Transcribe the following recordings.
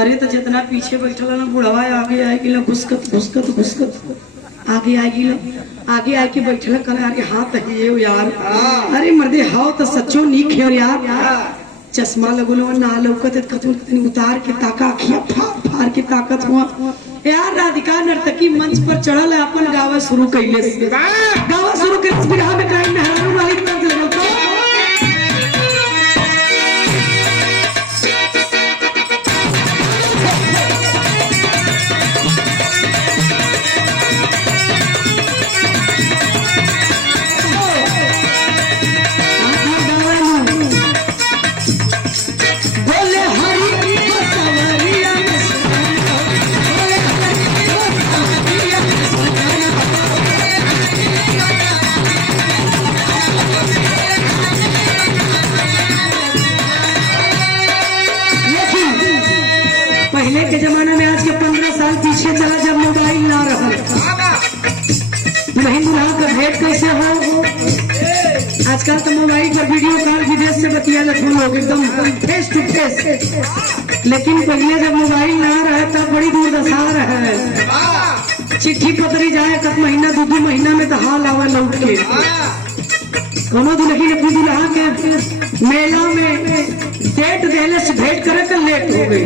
अरे तो जितना पीछे बैठल ना बुढ़वा आगे आए गिला घुसकत घुसकत घुसकत आगे आए के बैठल कर अरे हाथ है यार। अरे मर्दे हाव तो सच्चो नीक है यार। चश्मा लगुलो ना लौकत कतनी उतार के ताका अखियां फाड़ के ताकत हुआ यार। राधिका नर्तकी मंच पर चढ़ल है अपन गावा शुरू कैले गावा शुरू के बिरहा में काई मेहरारू वाली तंज लगल तो पहले के जमाने में आज के 15 साल पीछे चला जब मोबाइल ना रहा दुल्हन दुल्हा का भेंट कैसे हो। आजकल तो मोबाइल पर वीडियो कॉल विदेश से बतिया लेते लोग एकदम फेस टू फेस। लेकिन पहले जब मोबाइल ना रहे तब बड़ी दुर्दशा रहे। चिट्ठी पत्री जाए कब महीना दो महीना में तो हाल आवा लौट के कोनो दुल्हन अपनी दुल्हा के मेला में डेट देने से भेंट करे तो लेट हो गई।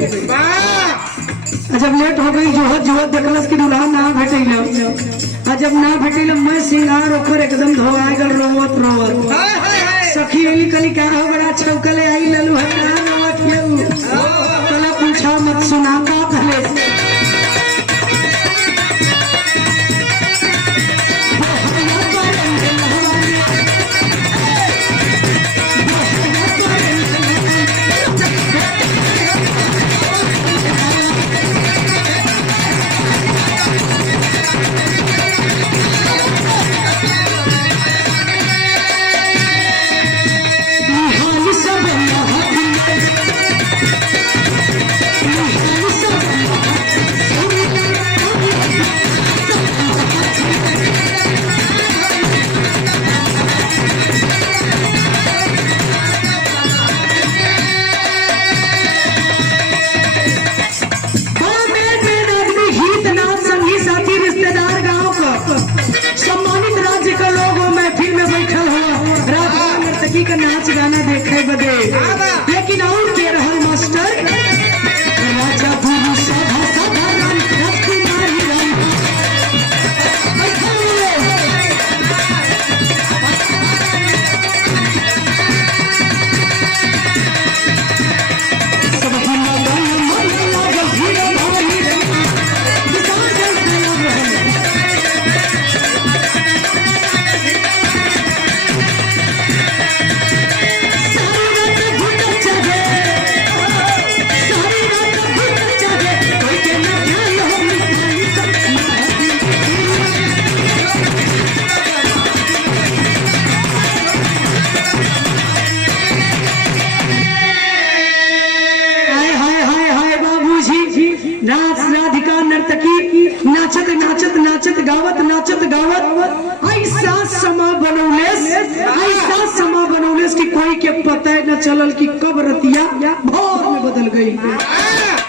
जब लेट हो गई जोहत जोहत देखलस की दुल्हा ना भेटल और जब ना भेटल मैं सिंगार ओकर एकदम धोआ गल रोवत रोवत सखी अली कली का हो बड़ा छौकले आई ललू है ना रोवत केहू तला पूछा मत सुना का पहले का नाच गाना देखे बदे। लेकिन और के रहल मास्टर राजा गुरु सभा सभा राम राजकुमारी राम सब हिला गाना मन लागल हीरा भाई विशाल जल राधिका नर्तकी नाचत नाचत नाचत गावत नाचत गावत ऐसा समा बनौलेस कि कोई के पता न चलल कि कब रतिया भोर में बदल गई।